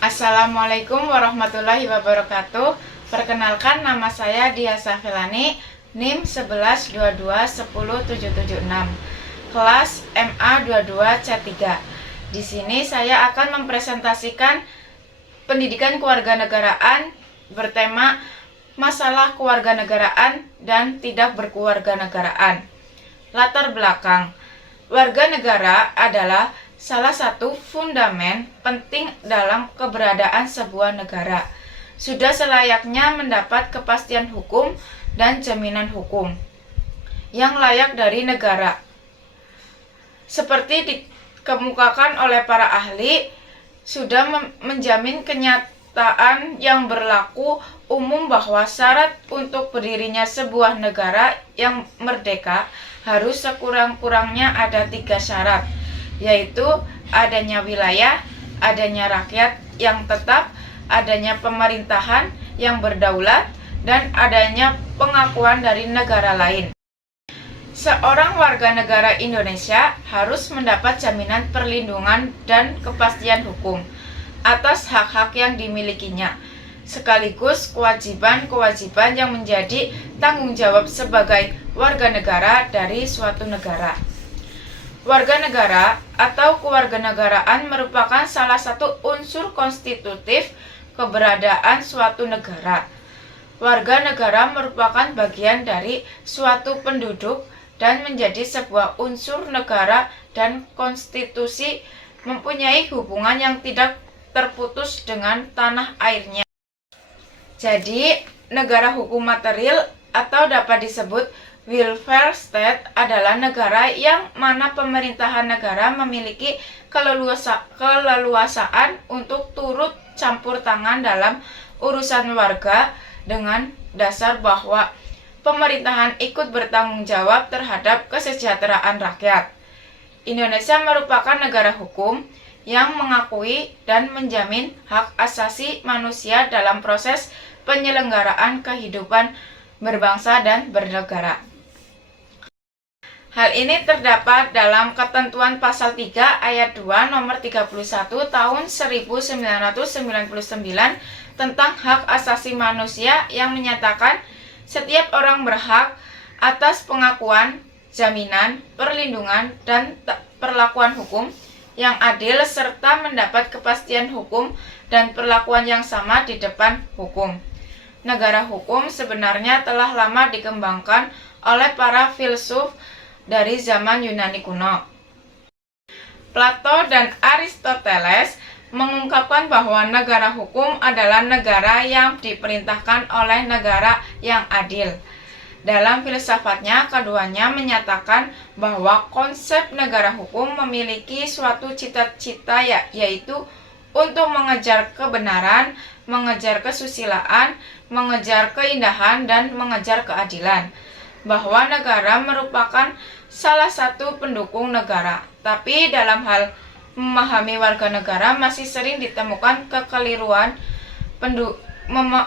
Assalamualaikum warahmatullahi wabarakatuh. Perkenalkan, nama saya Dia Safilani, NIM 1122107776, kelas MA 22 C3. Di sini saya akan mempresentasikan pendidikan kewarganegaraan bertema masalah kewarganegaraan dan tidak berkewarganegaraan. Latar belakang. Warga negara adalah salah satu fundamen penting dalam keberadaan sebuah negara. Sudah selayaknya mendapat kepastian hukum dan jaminan hukum yang layak dari negara. Seperti dikemukakan oleh para ahli, sudah menjamin kenyataan yang berlaku umum bahwa syarat untuk berdirinya sebuah negara yang merdeka harus sekurang-kurangnya ada 3 syarat, yaitu adanya wilayah, adanya rakyat yang tetap, adanya pemerintahan yang berdaulat, dan adanya pengakuan dari negara lain. Seorang warga negara Indonesia harus mendapat jaminan perlindungan dan kepastian hukum atas hak-hak yang dimilikinya, sekaligus kewajiban-kewajiban yang menjadi tanggung jawab sebagai warga negara dari suatu negara. Warga negara atau kewarganegaraan merupakan salah satu unsur konstitutif keberadaan suatu negara. Warga negara merupakan bagian dari suatu penduduk dan menjadi sebuah unsur negara, dan konstitusi mempunyai hubungan yang tidak terputus dengan tanah airnya. Jadi, negara hukum material atau dapat disebut welfare state adalah negara yang mana pemerintahan negara memiliki keleluasaan untuk turut campur tangan dalam urusan warga dengan dasar bahwa pemerintahan ikut bertanggung jawab terhadap kesejahteraan rakyat. Indonesia merupakan negara hukum yang mengakui dan menjamin hak asasi manusia dalam proses penyelenggaraan kehidupan berbangsa dan bernegara. Hal ini terdapat dalam ketentuan pasal 3 ayat 2 nomor 31 tahun 1999 tentang hak asasi manusia yang menyatakan setiap orang berhak atas pengakuan, jaminan, perlindungan, dan perlakuan hukum yang adil serta mendapat kepastian hukum dan perlakuan yang sama di depan hukum. Negara hukum sebenarnya telah lama dikembangkan oleh para filsuf dari zaman Yunani kuno. Plato dan Aristoteles mengungkapkan bahwa negara hukum adalah negara yang diperintahkan oleh negara yang adil. Dalam filsafatnya, keduanya menyatakan bahwa konsep negara hukum memiliki suatu cita-cita, yaitu untuk mengejar kebenaran, mengejar kesusilaan, mengejar keindahan, dan mengejar keadilan. Bahwa negara merupakan salah satu pendukung negara, tapi dalam hal memahami warga negara masih sering ditemukan kekeliruan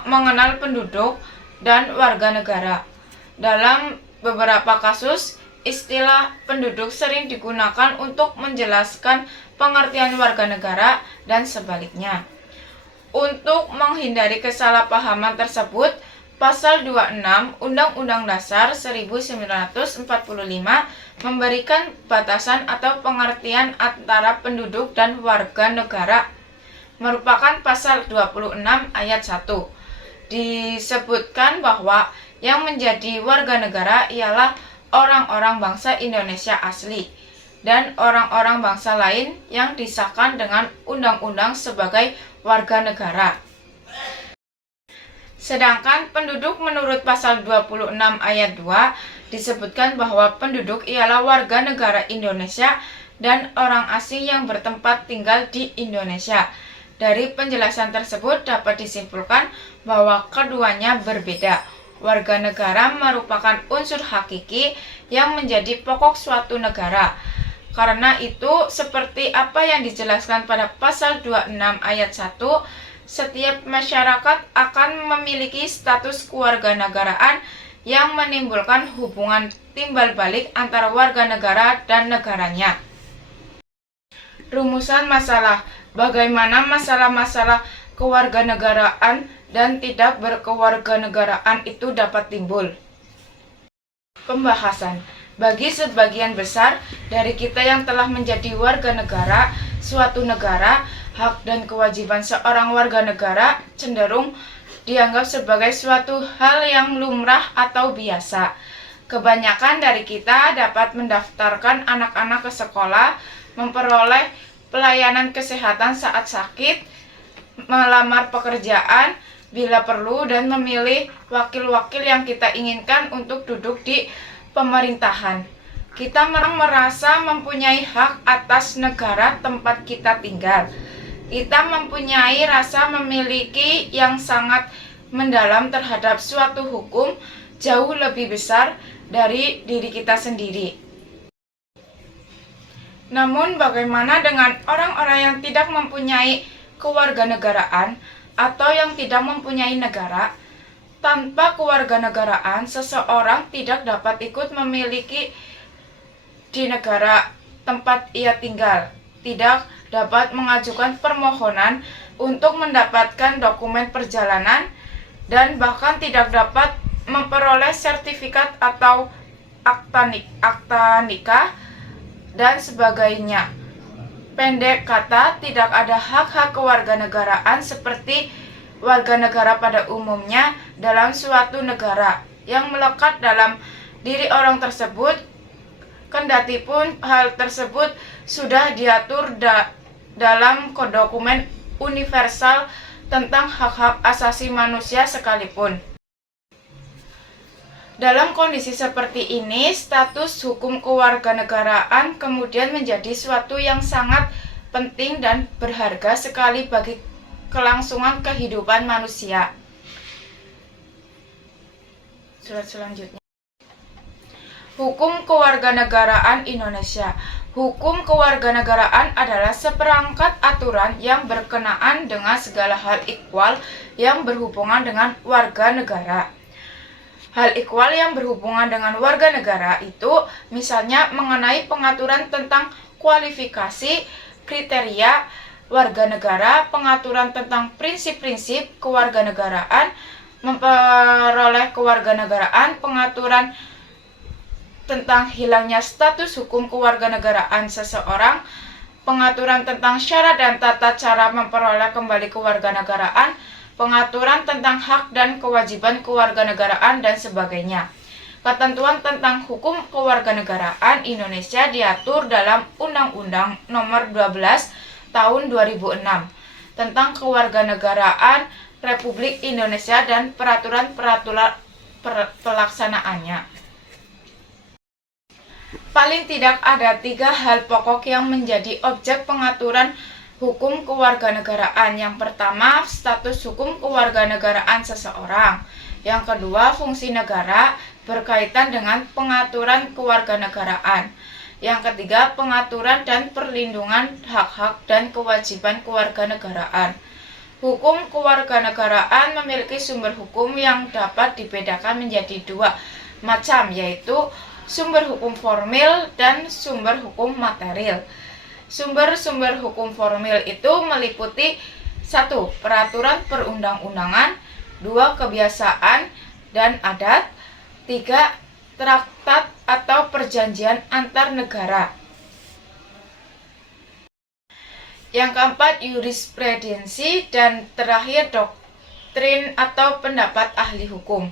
mengenal penduduk dan warga negara. Dalam beberapa kasus, istilah penduduk sering digunakan untuk menjelaskan pengertian warga negara dan sebaliknya. Untuk menghindari kesalahpahaman tersebut, Pasal 26 Undang-Undang Dasar 1945 memberikan batasan atau pengertian antara penduduk dan warga negara. Merupakan pasal 26 ayat 1. Disebutkan bahwa yang menjadi warga negara ialah orang-orang bangsa Indonesia asli dan orang-orang bangsa lain yang disahkan dengan undang-undang sebagai warga negara. Sedangkan penduduk menurut pasal 26 ayat 2 disebutkan bahwa penduduk ialah warga negara Indonesia dan orang asing yang bertempat tinggal di Indonesia. Dari penjelasan tersebut dapat disimpulkan bahwa keduanya berbeda. Warga negara merupakan unsur hakiki yang menjadi pokok suatu negara. Karena itu, seperti apa yang dijelaskan pada pasal 26 ayat 1, setiap masyarakat akan memiliki status kewarganegaraan yang menimbulkan hubungan timbal balik antara warga negara dan negaranya. Rumusan masalah. bagaimana masalah-masalah kewarganegaraan dan tidak berkewarganegaraan itu dapat timbul. Pembahasan. Bagi sebagian besar dari kita yang telah menjadi warga negara suatu negara, hak dan kewajiban seorang warga negara cenderung dianggap sebagai suatu hal yang lumrah atau biasa. Kebanyakan dari kita dapat mendaftarkan anak-anak ke sekolah, memperoleh pelayanan kesehatan saat sakit, melamar pekerjaan bila perlu, dan memilih wakil-wakil yang kita inginkan untuk duduk di pemerintahan. Kita merasa mempunyai hak atas negara tempat kita tinggal. Kita mempunyai rasa memiliki yang sangat mendalam terhadap suatu hukum jauh lebih besar dari diri kita sendiri. Namun bagaimana dengan orang-orang yang tidak mempunyai kewarganegaraan atau yang tidak mempunyai negara? Tanpa kewarganegaraan, seseorang tidak dapat ikut memiliki di negara tempat ia tinggal, tidak dapat mengajukan permohonan untuk mendapatkan dokumen perjalanan, dan bahkan tidak dapat memperoleh sertifikat atau akta nikah dan sebagainya. Pendek kata, tidak ada hak-hak kewarganegaraan seperti warga negara pada umumnya dalam suatu negara yang melekat dalam diri orang tersebut, kendatipun hal tersebut sudah diatur dalam dokumen universal tentang hak-hak asasi manusia sekalipun. Dalam kondisi seperti ini, status hukum kewarganegaraan kemudian menjadi suatu yang sangat penting dan berharga sekali bagi kelangsungan kehidupan manusia. Surat selanjutnya. Hukum kewarganegaraan Indonesia. Hukum kewarganegaraan adalah seperangkat aturan yang berkenaan dengan segala hal ikhwal yang berhubungan dengan warga negara. Hal ikhwal yang berhubungan dengan warga negara itu misalnya mengenai pengaturan tentang kualifikasi, kriteria warga negara, pengaturan tentang prinsip-prinsip kewarganegaraan, memperoleh kewarganegaraan, pengaturan tentang hilangnya status hukum kewarganegaraan seseorang, pengaturan tentang syarat dan tata cara memperoleh kembali kewarganegaraan, pengaturan tentang hak dan kewajiban kewarganegaraan, dan sebagainya. Ketentuan tentang hukum kewarganegaraan Indonesia diatur dalam Undang-Undang Nomor 12 Tahun 2006 tentang kewarganegaraan Republik Indonesia dan peraturan-peraturan pelaksanaannya. Paling tidak ada 3 hal pokok yang menjadi objek pengaturan hukum kewarganegaraan. Yang pertama, status hukum kewarganegaraan seseorang. Yang kedua, fungsi negara berkaitan dengan pengaturan kewarganegaraan. Yang ketiga, pengaturan dan perlindungan hak-hak dan kewajiban kewarganegaraan. Hukum kewarganegaraan memiliki sumber hukum yang dapat dibedakan menjadi 2 macam, yaitu sumber hukum formil dan sumber hukum material. Sumber-sumber hukum formil itu meliputi 1. Peraturan perundang-undangan, 2. Kebiasaan dan adat, 3. Traktat atau perjanjian antar negara. Yang keempat, jurisprudensi, dan terakhir doktrin atau pendapat ahli hukum.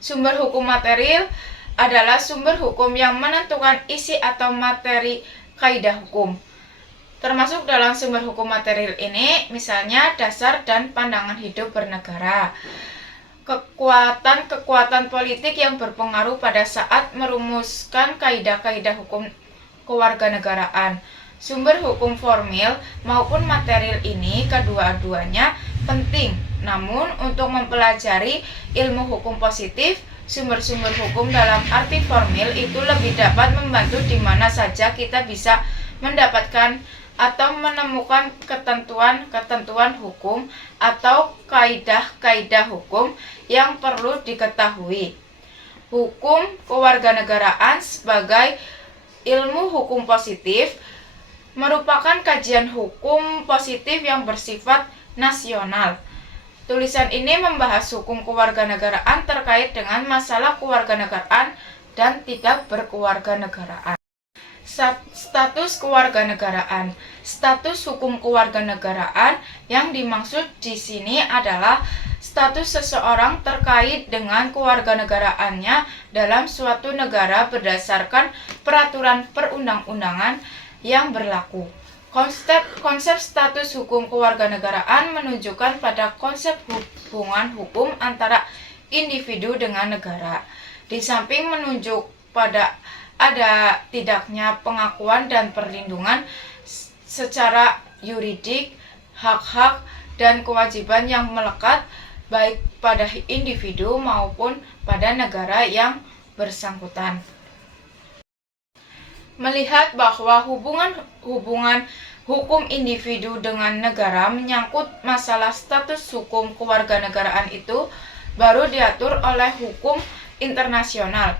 Sumber hukum material adalah sumber hukum yang menentukan isi atau materi kaidah hukum. Termasuk dalam sumber hukum material ini, misalnya dasar dan pandangan hidup bernegara, kekuatan politik yang berpengaruh pada saat merumuskan kaidah-kaidah hukum kewarganegaraan. Sumber hukum formil maupun material ini kedua-duanya penting. Namun untuk mempelajari ilmu hukum positif, sumber-sumber hukum dalam arti formil itu lebih dapat membantu di mana saja kita bisa mendapatkan atau menemukan ketentuan-ketentuan hukum atau kaidah-kaidah hukum yang perlu diketahui. Hukum kewarganegaraan sebagai ilmu hukum positif merupakan kajian hukum positif yang bersifat nasional. Tulisan ini membahas hukum kewarganegaraan terkait dengan masalah kewarganegaraan dan tidak berkewarganegaraan. Status kewarganegaraan. Status hukum kewarganegaraan yang dimaksud di sini adalah status seseorang terkait dengan kewarganegaraannya dalam suatu negara berdasarkan peraturan perundang-undangan yang berlaku. Konsep status hukum kewarganegaraan menunjukkan pada konsep hubungan hukum antara individu dengan negara. Di samping menunjuk pada ada tidaknya pengakuan dan perlindungan secara yuridik, hak-hak dan kewajiban yang melekat baik pada individu maupun pada negara yang bersangkutan. Melihat bahwa hubungan hukum individu dengan negara menyangkut masalah status hukum kewarganegaraan itu baru diatur oleh hukum internasional.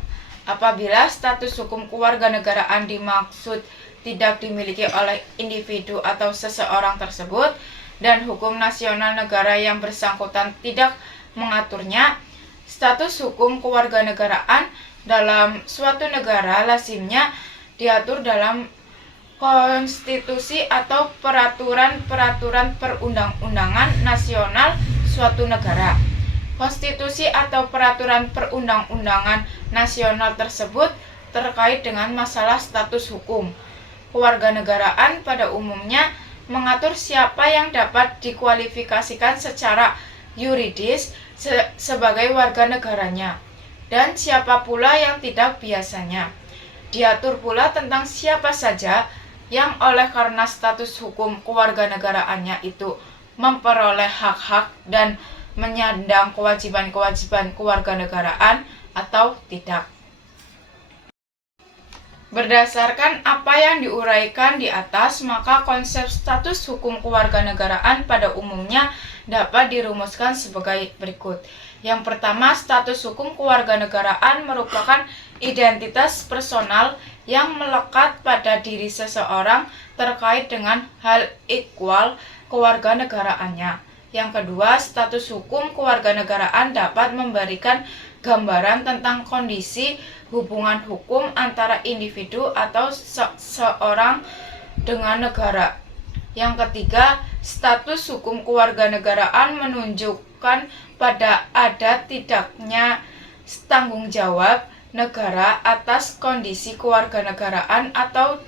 Apabila status hukum kewarganegaraan dimaksud tidak dimiliki oleh individu atau seseorang tersebut dan hukum nasional negara yang bersangkutan tidak mengaturnya, status hukum kewarganegaraan dalam suatu negara lazimnya diatur dalam konstitusi atau peraturan-peraturan perundang-undangan nasional suatu negara. Konstitusi atau peraturan perundang-undangan nasional tersebut terkait dengan masalah status hukum kewarganegaraan pada umumnya mengatur siapa yang dapat dikualifikasikan secara yuridis sebagai warga negaranya dan siapa pula yang tidak biasanya. Diatur pula tentang siapa saja yang oleh karena status hukum kewarganegaraannya itu memperoleh hak-hak dan menyandang kewajiban-kewajiban kewarganegaraan atau tidak. Berdasarkan apa yang diuraikan di atas, maka konsep status hukum kewarganegaraan pada umumnya dapat dirumuskan sebagai berikut. Yang pertama, status hukum kewarganegaraan merupakan identitas personal yang melekat pada diri seseorang terkait dengan hal ikhwal kewarganegaraannya. Yang kedua, status hukum kewarganegaraan dapat memberikan gambaran tentang kondisi hubungan hukum antara individu atau seorang dengan negara. Yang ketiga, status hukum kewarganegaraan menunjukkan pada ada tidaknya tanggung jawab negara atas kondisi kewarganegaraan atau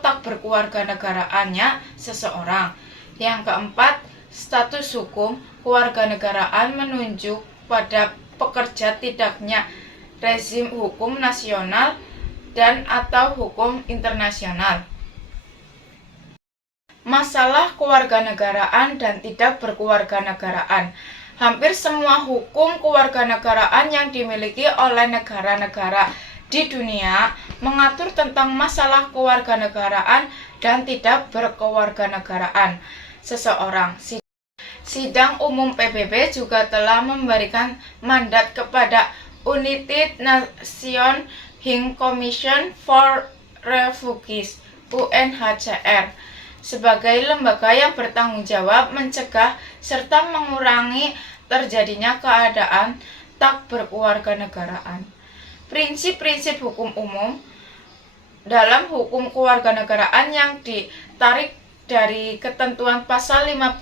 tak berkewarganegaraannya seseorang. Yang keempat, status hukum kewarganegaraan menunjuk pada pekerja tidaknya rezim hukum nasional dan atau hukum internasional. Masalah kewarganegaraan dan tidak berkewarganegaraan. Hampir semua hukum kewarganegaraan yang dimiliki oleh negara-negara di dunia mengatur tentang masalah kewarganegaraan dan tidak berkewarganegaraan seseorang. Sidang Umum PBB juga telah memberikan mandat kepada United Nations High Commission for Refugees (UNHCR) sebagai lembaga yang bertanggung jawab mencegah serta mengurangi terjadinya keadaan tak berkewarganegaraan. Prinsip-prinsip hukum umum dalam hukum kewarganegaraan yang ditarik dari ketentuan pasal 15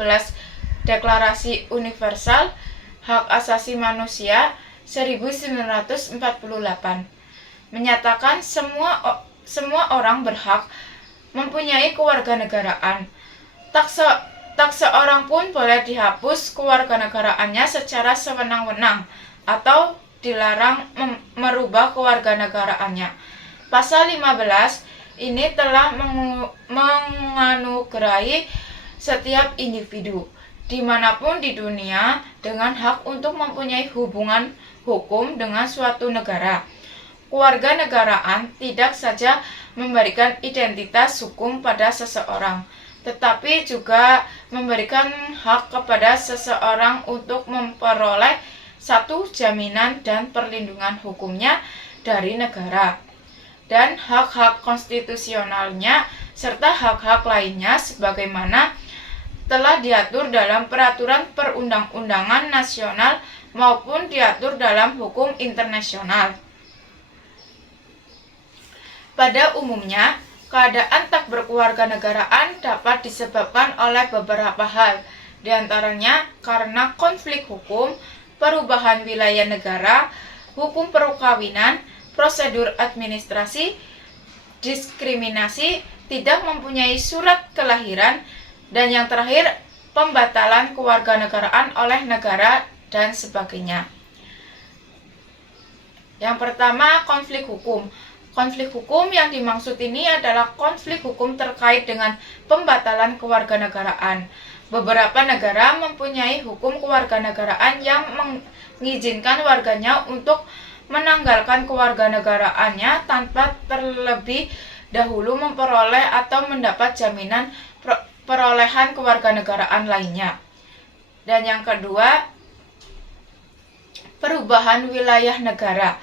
Deklarasi Universal Hak Asasi Manusia 1948 menyatakan semua orang berhak mempunyai kewarganegaraan. Tak seorang pun boleh dihapus kewarganegaraannya secara sewenang-wenang atau dilarang merubah kewarganegaraannya. Pasal 15 ini telah menganugerahi setiap individu dimanapun di dunia dengan hak untuk mempunyai hubungan hukum dengan suatu negara. Kewarganegaraan tidak saja memberikan identitas hukum pada seseorang, tetapi juga memberikan hak kepada seseorang untuk memperoleh satu jaminan dan perlindungan hukumnya dari negara. dan hak-hak konstitusionalnya serta hak-hak lainnya sebagaimana telah diatur dalam peraturan perundang-undangan nasional maupun diatur dalam hukum internasional. Pada umumnya, keadaan tak berkewarganegaraan dapat disebabkan oleh beberapa hal, di antaranya karena konflik hukum, perubahan wilayah negara, hukum perkawinan, prosedur administrasi, diskriminasi, tidak mempunyai surat kelahiran, dan yang terakhir, pembatalan kewarganegaraan oleh negara dan sebagainya. Yang pertama, konflik hukum. Konflik hukum yang dimaksud ini adalah konflik hukum terkait dengan pembatalan kewarganegaraan. Beberapa negara mempunyai hukum kewarganegaraan yang mengizinkan warganya untuk menanggalkan kewarganegaraannya tanpa terlebih dahulu memperoleh atau mendapat jaminan perolehan kewarganegaraan lainnya. Dan yang kedua, perubahan wilayah negara.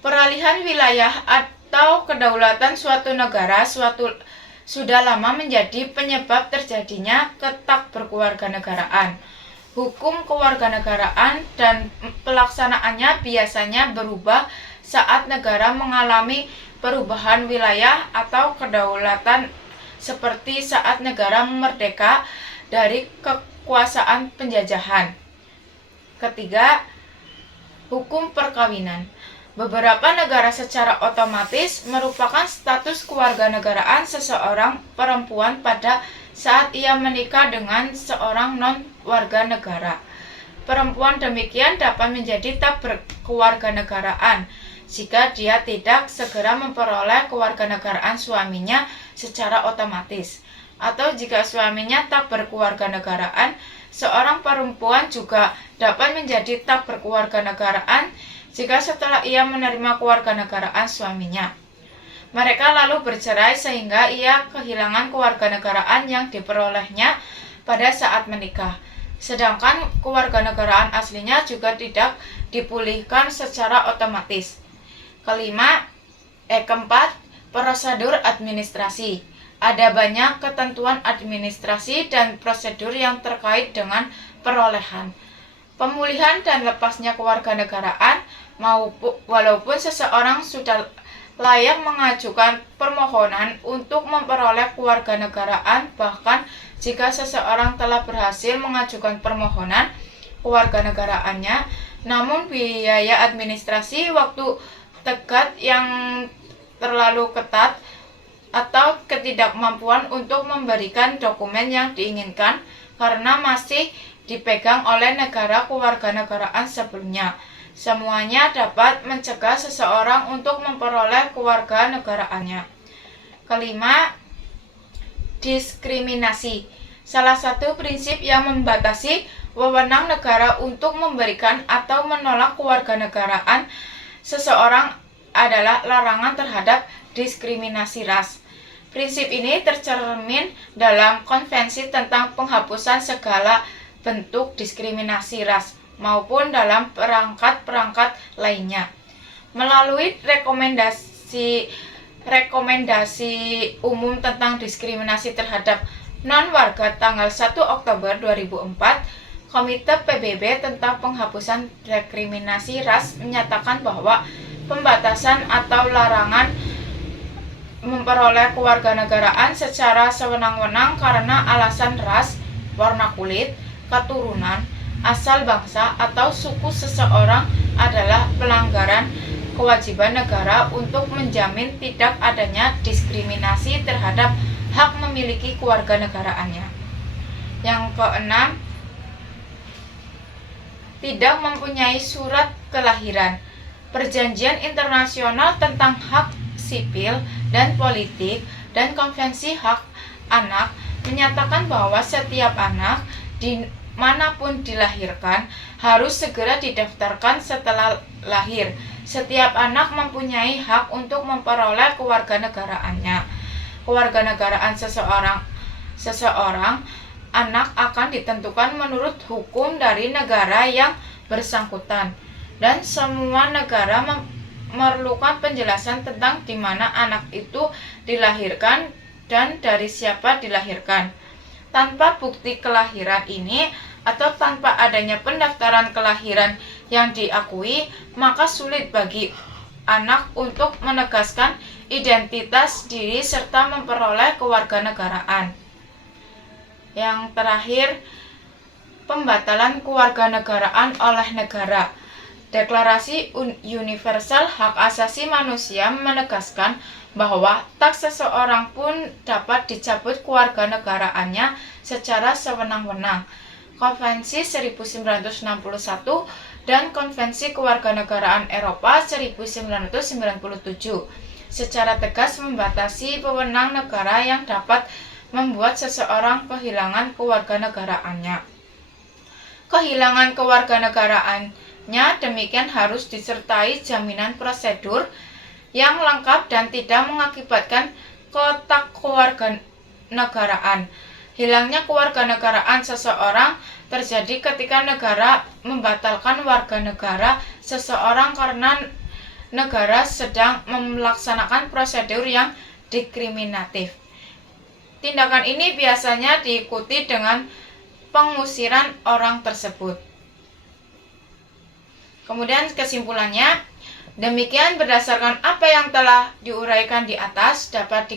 Peralihan wilayah atau kedaulatan suatu negara sudah lama menjadi penyebab terjadinya ketak berkewarganegaraan. Hukum kewarganegaraan dan pelaksanaannya biasanya berubah saat negara mengalami perubahan wilayah atau kedaulatan, seperti saat negara merdeka dari kekuasaan penjajahan. Ketiga, hukum perkawinan. Beberapa negara secara otomatis merupakan status kewarganegaraan seseorang perempuan pada saat ia menikah dengan seorang non-warga negara. Perempuan demikian dapat menjadi tak berkewarganegaraan jika dia tidak segera memperoleh kewarganegaraan suaminya secara otomatis. Atau jika suaminya tak berkewarganegaraan, seorang perempuan juga dapat menjadi tak berkewarganegaraan jika setelah ia menerima kewarganegaraan suaminya. Mereka lalu bercerai sehingga ia kehilangan kewarganegaraan yang diperolehnya pada saat menikah. Sedangkan kewarganegaraan aslinya juga tidak dipulihkan secara otomatis. Keempat, prosedur administrasi. Ada banyak ketentuan administrasi dan prosedur yang terkait dengan perolehan, pemulihan dan lepasnya kewarganegaraan, walaupun seseorang sudah layak mengajukan permohonan untuk memperoleh kewarganegaraan, bahkan jika seseorang telah berhasil mengajukan permohonan kewarganegaraannya, namun biaya administrasi, waktu tenggat yang terlalu ketat, atau ketidakmampuan untuk memberikan dokumen yang diinginkan karena masih dipegang oleh negara kewarganegaraan sebelumnya. Semuanya dapat mencegah seseorang untuk memperoleh kewarganegaraannya. Kelima, diskriminasi. Salah satu prinsip yang membatasi wewenang negara untuk memberikan atau menolak kewarganegaraan seseorang adalah larangan terhadap diskriminasi ras. Prinsip ini tercermin dalam Konvensi tentang penghapusan segala bentuk diskriminasi ras maupun dalam perangkat-perangkat lainnya. Melalui rekomendasi umum tentang diskriminasi terhadap non-warga tanggal 1 Oktober 2004, Komite PBB tentang penghapusan diskriminasi ras menyatakan bahwa pembatasan atau larangan memperoleh kewarganegaraan secara sewenang-wenang karena alasan ras, warna kulit, keturunan, asal bangsa, atau suku seseorang adalah pelanggaran kewajiban negara untuk menjamin tidak adanya diskriminasi terhadap hak memiliki kewarganegaraannya. Yang keenam, tidak mempunyai surat kelahiran. Perjanjian internasional tentang hak sipil dan politik dan Konvensi Hak Anak menyatakan bahwa setiap anak dimanapun dilahirkan harus segera didaftarkan setelah lahir. Setiap anak mempunyai hak untuk memperoleh kewarganegaraannya. Kewarganegaraan seseorang anak akan ditentukan menurut hukum dari negara yang bersangkutan, dan semua negara memerlukan penjelasan tentang di mana anak itu dilahirkan dan dari siapa dilahirkan. Tanpa bukti kelahiran ini atau tanpa adanya pendaftaran kelahiran yang diakui, maka sulit bagi anak untuk menegaskan identitas diri serta memperoleh kewarganegaraan. Yang terakhir, pembatalan kewarganegaraan oleh negara. Deklarasi Universal Hak Asasi Manusia menegaskan bahwa tak seseorang pun dapat dicabut kewarganegaraannya secara sewenang-wenang. Konvensi 1961 dan Konvensi Kewarganegaraan Eropa 1997 secara tegas membatasi wewenang negara yang dapat membuat seseorang kehilangan kewarganegaraannya. Kehilangan kewarganegaraannya demikian harus disertai jaminan prosedur yang lengkap dan tidak mengakibatkan kotak kewarganegaraan. Hilangnya kewarganegaraan seseorang terjadi ketika negara membatalkan warga negara seseorang karena negara sedang melaksanakan prosedur yang diskriminatif. Tindakan ini biasanya diikuti dengan pengusiran orang tersebut. Kemudian kesimpulannya, demikian berdasarkan apa yang telah diuraikan di atas dapat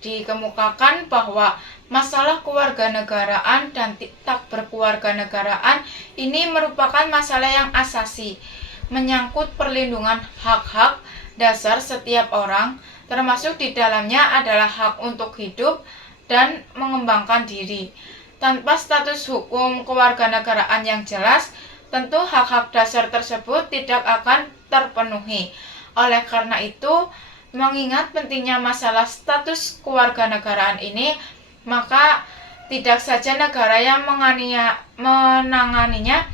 dikemukakan bahwa masalah kewarganegaraan dan tak berkewarganegaraan ini merupakan masalah yang asasi, menyangkut perlindungan hak-hak dasar setiap orang, termasuk di dalamnya adalah hak untuk hidup dan mengembangkan diri. Tanpa status hukum kewarganegaraan yang jelas, tentu hak-hak dasar tersebut tidak akan terpenuhi. Oleh karena itu, mengingat pentingnya masalah status kewarganegaraan ini, maka tidak saja negara yang menanganinya,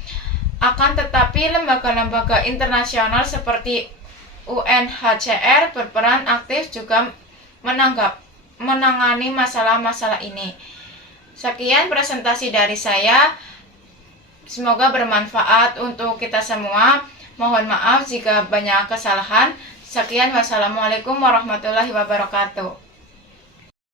akan tetapi lembaga-lembaga internasional seperti UNHCR berperan aktif juga menangani masalah-masalah ini. Sekian presentasi dari saya. Semoga bermanfaat untuk kita semua. Mohon maaf jika banyak kesalahan. Sekian, wassalamualaikum warahmatullahi wabarakatuh.